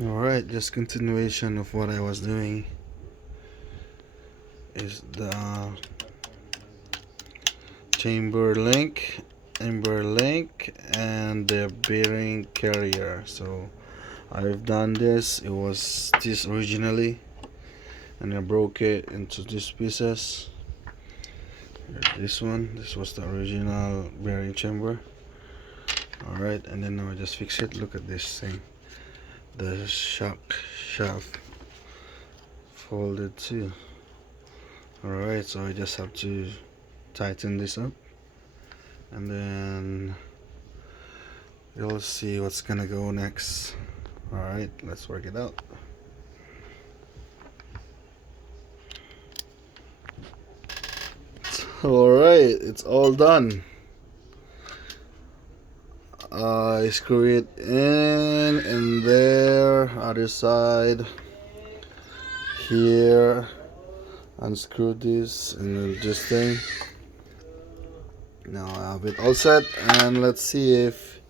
Alright, just continuation of what I was doing is the chamber link, ember link, and the bearing carrier. So I've done this. It was this originally, and I broke it into these pieces. This was the original bearing chamber. Alright, and then now I just fix it. Look at this thing. The shock shaft folded too. Alright, so I just have to tighten this up, and then you'll see what's gonna go next. Alright, let's work it out. Alright, it's all done. I screw it in there, other side, here, unscrew this, and then this thing. Now I have it all set, and let's see if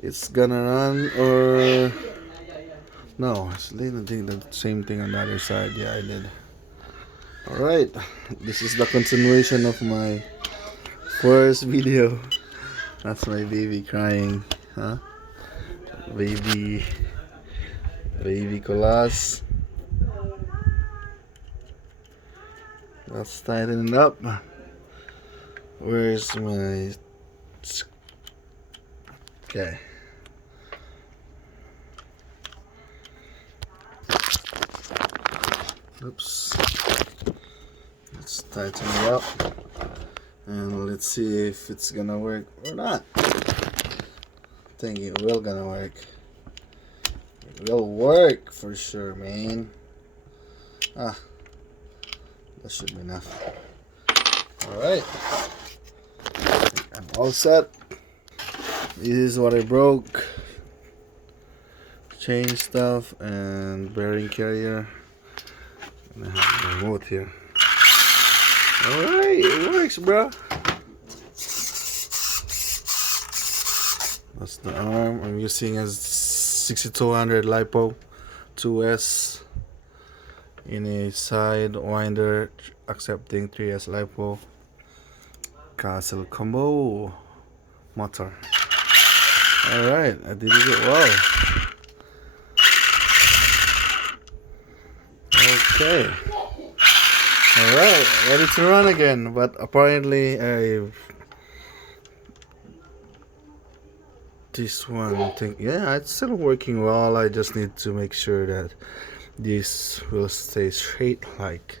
it's gonna run or no. It's doing the same thing on the other side. Yeah, I did. Alright, this is the continuation of my first video. That's my baby crying, huh? Baby Colas. Let's tighten it up. Where's my... Okay. Oops. Let's tighten it up. And let's see if it's gonna work or not. I think it will gonna work. It will work for sure, man. Ah, that should be enough. Alright. I'm all set. This is what I broke. Chain stuff and bearing carrier. And I have the remote here. Alright, it works, bro. That's the arm. I'm using a 6200 LiPo 2S in a side winder, accepting 3S LiPo castle combo motor. Alright, I did it well. Okay. Alright, ready to run again, but apparently this one, I think, yeah, it's still working well. I just need to make sure that this will stay straight like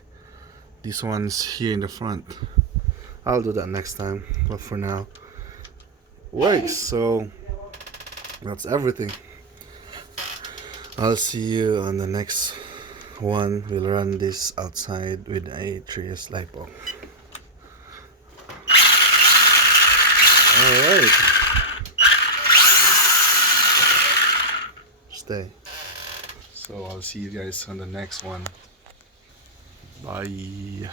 this one's here in the front. I'll do that next time, but for now works. So that's everything. I'll see you on the next one. We'll run this outside with a 3S LiPo. Alright, stay. So I'll see you guys on the next one. Bye.